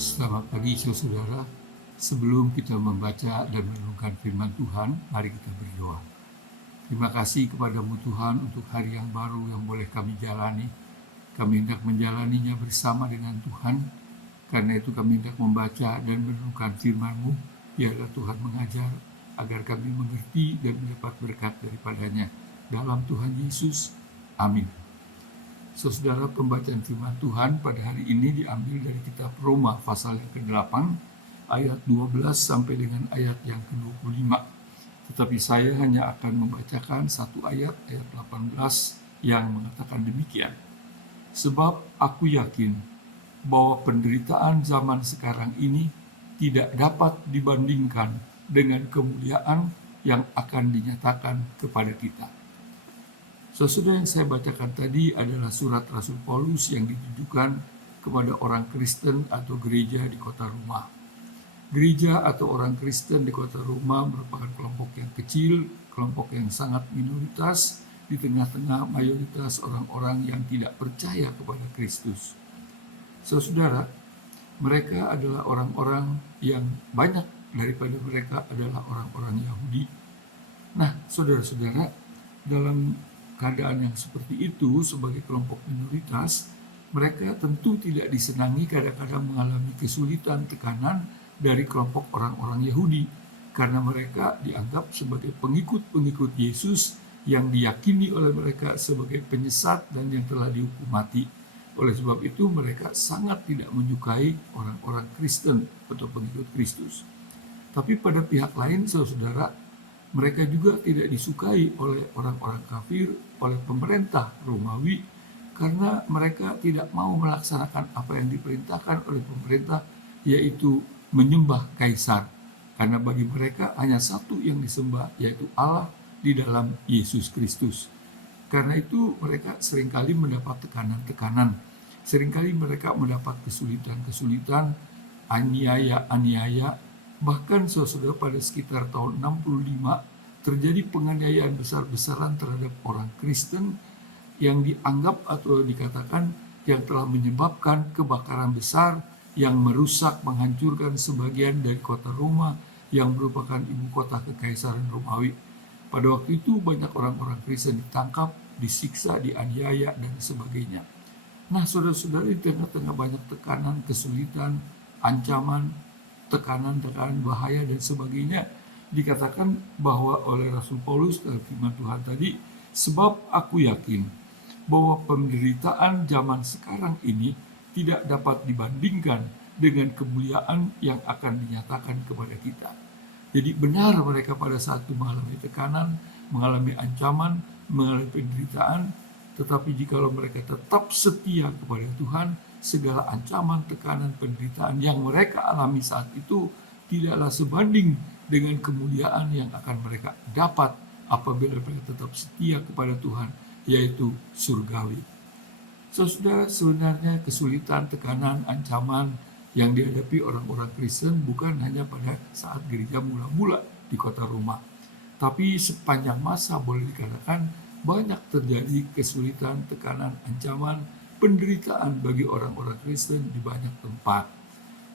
Selamat pagi saudara. Sebelum kita membaca dan merenungkan firman Tuhan, mari kita berdoa. Terima kasih kepadamu Tuhan untuk hari yang baru yang boleh kami jalani. Kami hendak menjalaninya bersama dengan Tuhan. Karena itu kami hendak membaca dan merenungkan firman-Mu. Biarlah Tuhan mengajar agar kami mengerti dan mendapat berkat daripadanya. Dalam Tuhan Yesus. Amin. Saudara, pembacaan firman Tuhan pada hari ini diambil dari kitab Roma pasal yang ke-8 ayat 12 sampai dengan ayat yang ke-25. Tetapi saya hanya akan membacakan satu ayat 18 yang mengatakan demikian. Sebab aku yakin bahwa penderitaan zaman sekarang ini tidak dapat dibandingkan dengan kemuliaan yang akan dinyatakan kepada kita. Saudara, yang saya bacakan tadi adalah surat Rasul Paulus yang ditujukan kepada orang Kristen atau gereja di kota Roma. Gereja atau orang Kristen di kota Roma merupakan kelompok yang kecil, kelompok yang sangat minoritas di tengah-tengah mayoritas orang-orang yang tidak percaya kepada Kristus. Saudara, mereka adalah orang-orang yang banyak daripada mereka adalah orang-orang Yahudi. Nah, saudara-saudara, dalam keadaan yang seperti itu sebagai kelompok minoritas, mereka tentu tidak disenangi kadang-kadang mengalami kesulitan, tekanan dari kelompok orang-orang Yahudi karena mereka dianggap sebagai pengikut-pengikut Yesus yang diyakini oleh mereka sebagai penyesat dan yang telah dihukum mati. Oleh sebab itu mereka sangat tidak menyukai orang-orang Kristen atau pengikut Kristus. Tapi pada pihak lain, saudara, mereka juga tidak disukai oleh orang-orang kafir, oleh pemerintah Romawi, karena mereka tidak mau melaksanakan apa yang diperintahkan oleh pemerintah, yaitu menyembah kaisar. Karena bagi mereka hanya satu yang disembah, yaitu Allah di dalam Yesus Kristus. Karena itu mereka seringkali mendapat tekanan-tekanan, seringkali mereka mendapat kesulitan-kesulitan, aniaya-aniaya. Bahkan saudara, pada sekitar tahun 65 terjadi penganiayaan besar-besaran terhadap orang Kristen yang dianggap atau dikatakan yang telah menyebabkan kebakaran besar yang merusak, menghancurkan sebagian dari kota Roma yang merupakan ibu kota kekaisaran Romawi. Pada waktu itu banyak orang-orang Kristen ditangkap, disiksa, dianiaya, dan sebagainya. Nah, saudara-saudara, di tengah-tengah banyak tekanan, kesulitan, ancaman, tekanan-tekanan bahaya dan sebagainya, dikatakan bahwa oleh Rasul Paulus dalam firman Tuhan tadi, sebab aku yakin bahwa penderitaan zaman sekarang ini tidak dapat dibandingkan dengan kemuliaan yang akan dinyatakan kepada kita. Jadi benar mereka pada saat itu mengalami tekanan, mengalami ancaman, mengalami penderitaan, tetapi jikalau mereka tetap setia kepada Tuhan, segala ancaman, tekanan, penderitaan yang mereka alami saat itu tidaklah sebanding dengan kemuliaan yang akan mereka dapat apabila mereka tetap setia kepada Tuhan, yaitu surgawi. Saudara, sebenarnya kesulitan, tekanan, ancaman yang dihadapi orang-orang Kristen bukan hanya pada saat gereja mula-mula di kota Roma, tapi sepanjang masa boleh dikatakan banyak terjadi kesulitan, tekanan, ancaman, penderitaan bagi orang-orang Kristen di banyak tempat.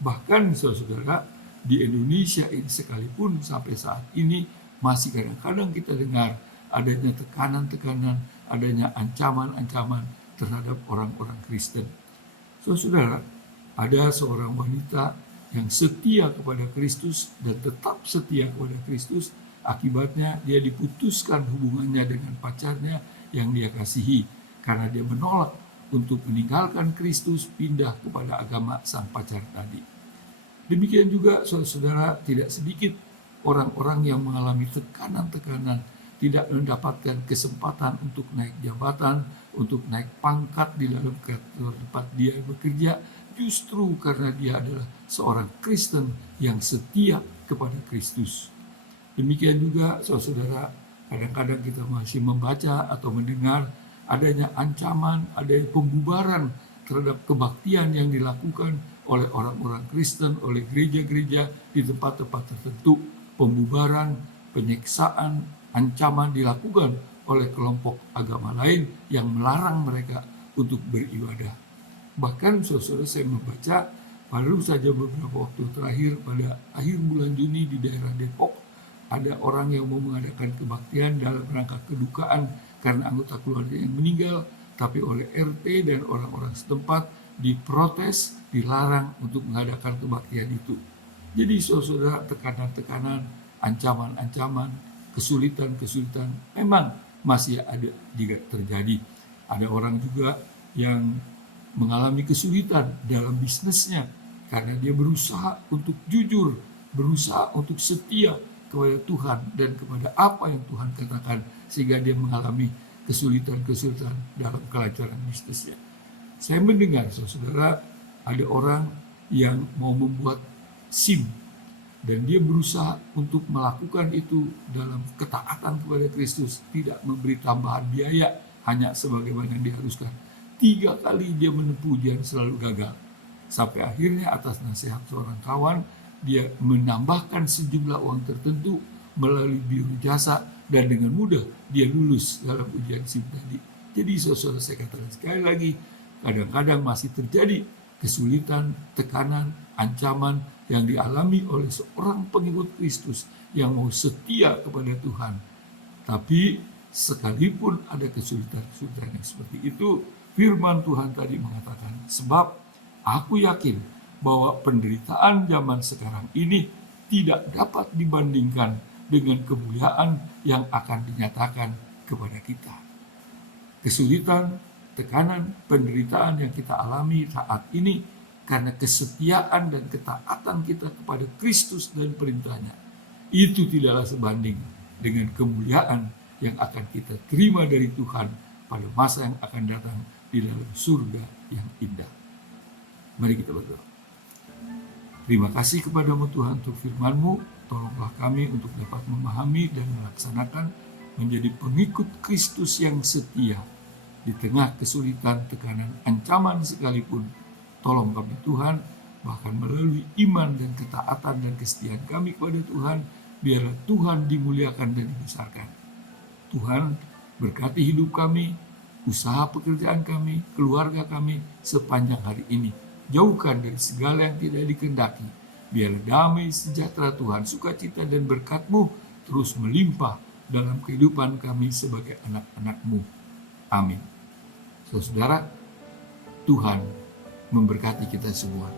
Bahkan saudara, di Indonesia ini sekalipun sampai saat ini masih kadang-kadang kita dengar adanya tekanan-tekanan, adanya ancaman-ancaman terhadap orang-orang Kristen. Saudara, ada seorang wanita yang setia kepada Kristus dan tetap setia kepada Kristus, akibatnya dia diputuskan hubungannya dengan pacarnya yang dia kasihi karena dia menolak untuk meninggalkan Kristus, pindah kepada agama sang pacar tadi. Demikian juga saudara, tidak sedikit orang-orang yang mengalami tekanan-tekanan, tidak mendapatkan kesempatan untuk naik jabatan, untuk naik pangkat di dalam kantor tempat dia bekerja, justru karena dia adalah seorang Kristen yang setia kepada Kristus. Demikian juga saudara, kadang-kadang kita masih membaca atau mendengar adanya ancaman, adanya pembubaran terhadap kebaktian yang dilakukan oleh orang-orang Kristen, oleh gereja-gereja di tempat-tempat tertentu. Pembubaran, penyiksaan, ancaman dilakukan oleh kelompok agama lain yang melarang mereka untuk beribadah. Bahkan saudara, saya membaca Baru saja beberapa waktu terakhir pada akhir bulan Juni di daerah Depok, ada orang yang mau mengadakan kebaktian dalam rangka kedukaan karena anggota keluarga yang meninggal, tapi oleh RT dan orang-orang setempat diprotes, dilarang untuk mengadakan kebaktian itu. Jadi saudara, tekanan-tekanan, ancaman-ancaman, kesulitan-kesulitan memang masih ada juga terjadi. Ada orang juga yang mengalami kesulitan dalam bisnisnya karena dia berusaha untuk jujur, berusaha untuk setia kepada Tuhan dan kepada apa yang Tuhan katakan, sehingga dia mengalami kesulitan-kesulitan dalam kelancaran bisnisnya. Saya mendengar, saudara, ada orang yang mau membuat SIM dan dia berusaha untuk melakukan itu dalam ketaatan kepada Kristus, tidak memberi tambahan biaya, hanya sebagaimana yang diharuskan. 3 kali dia menempuh ujian selalu gagal. Sampai akhirnya atas nasihat seorang kawan, dia menambahkan sejumlah uang tertentu melalui biro jasa dan dengan mudah dia lulus dalam ujian SIM tadi. Jadi saudara, saya katakan sekali lagi, kadang-kadang masih terjadi kesulitan, tekanan, ancaman yang dialami oleh seorang pengikut Kristus yang mau setia kepada Tuhan. Tapi sekalipun ada kesulitan-kesulitan yang seperti itu, firman Tuhan tadi mengatakan, sebab aku yakin bahwa penderitaan zaman sekarang ini tidak dapat dibandingkan dengan kemuliaan yang akan dinyatakan kepada kita. Kesulitan, tekanan, penderitaan yang kita alami saat ini karena kesetiaan dan ketaatan kita kepada Kristus dan perintahnya, itu tidaklah sebanding dengan kemuliaan yang akan kita terima dari Tuhan pada masa yang akan datang di dalam surga yang indah. Mari kita berdoa. Terima kasih kepadamu Tuhan untuk firman-Mu. Tolonglah kami untuk dapat memahami dan melaksanakan menjadi pengikut Kristus yang setia di tengah kesulitan, tekanan, ancaman sekalipun. Tolong kami Tuhan, bahkan melalui iman dan ketaatan dan kesetiaan kami kepada Tuhan, biarlah Tuhan dimuliakan dan dibesarkan. Tuhan berkati hidup kami, usaha pekerjaan kami, keluarga kami sepanjang hari ini. Jauhkan dari segala yang tidak dikehendaki. Biarlah damai sejahtera Tuhan, sukacita dan berkat-Mu terus melimpah dalam kehidupan kami sebagai anak-anak-Mu. Amin. Saudara, Tuhan memberkati kita semua.